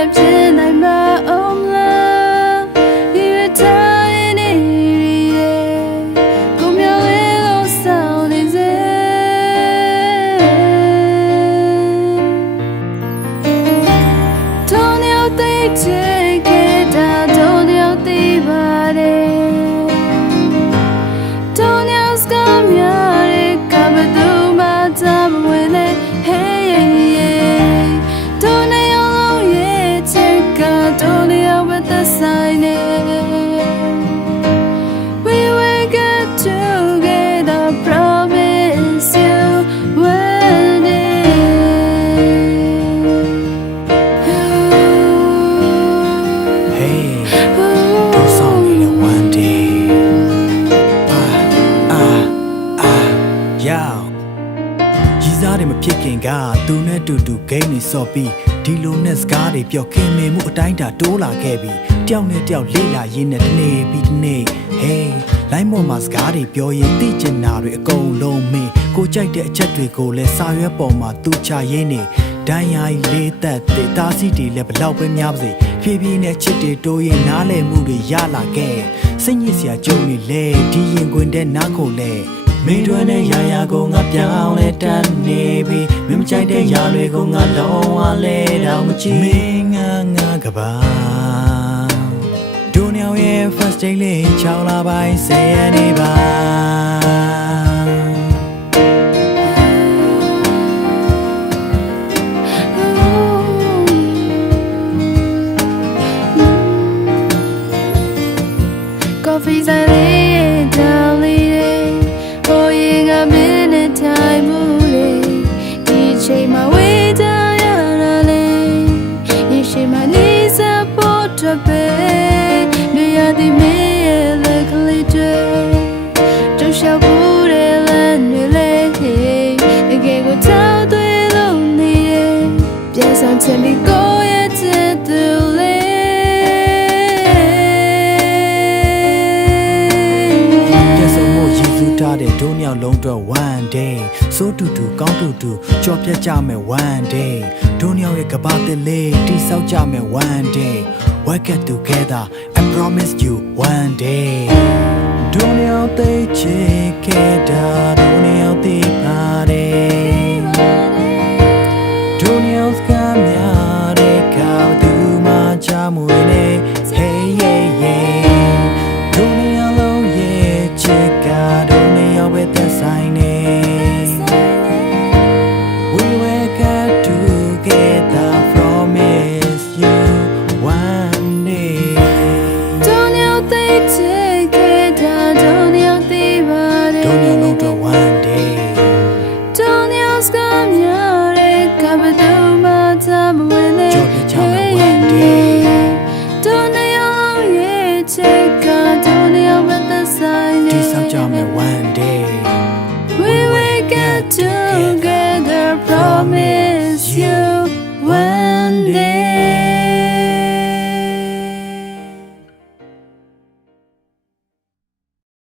left in my own love. You tie in it. Come your little sound is it. Don't you think take it down? Don't you think about it? Don't you scum your cover through my time with it. Sign it. We will get together, promise you one day. Hey, do song in one day. Yo. ရီစားတွေမဖြစ်ခင်ကသူနဲ့တူတူဂိမ်းတွေစော့ပြီးဒီလိုနဲ့စကားတွေပြောခင်မေမှုအတိုင်းတာတိုးလာခဲ့ပြီးတယောက်နဲ့တယောက်လေးလာရင်းနဲ့တနေ့ပြီးတနေ့ Hey လိုင်းပေါ်မှာစကားတွေပြောရင်သိကျင်တာတွေအကုန်လုံးမင်းကိုကြိုက်တဲ့အချက်တွေကိုလည်းစာရွက်ပေါ်မှာသူချရင်းနေဒိုင်းရိုင်းလေးသက်တဲ့တားစီတွေလည်းဘလောက်ပဲများပါစေဖြည်းဖြည်းနဲ့ချစ်တွေတိုးရင်နားလည်မှုတွေရလာခဲ့စိတ်ညစ်စရာကြုံနေလေဒီရင်ခွင်တဲ့နားကိုလေမင်းတို့နဲ့ရာရာကိုငါပြောင်းလဲတတ်နေပြီမင်းမကြိုက်တဲ့ຢာတွေကိုငါလုံးဝလဲတော့မကြည့်မင်းငါကပါဒုညောင်ရဲ့ first day လေး6လပိုင်း10ရက်နေ့ပါCoffee's a little darling. Oh, you got minute time, movie. DJ my way down your lane. You see my knees up on the bed. Do you have the mail like a little? Don't show good and relay. You can't go tell the lonely. Yes, I'm telling me go yet to late.ထားတဲ့ဒုညောင်လုံးတော့ one day စိုးတူတူကောင်းတူတူကြော်ပြတ်ကြမယ် one day ဒုညောင်ရဲ့ကဘာတစ်လေးတိဆောက်ကြမယ် one day work it together I promise you one day ဒုညောင်သိချေခဲ့တာဒုညောင်သိပါတယ်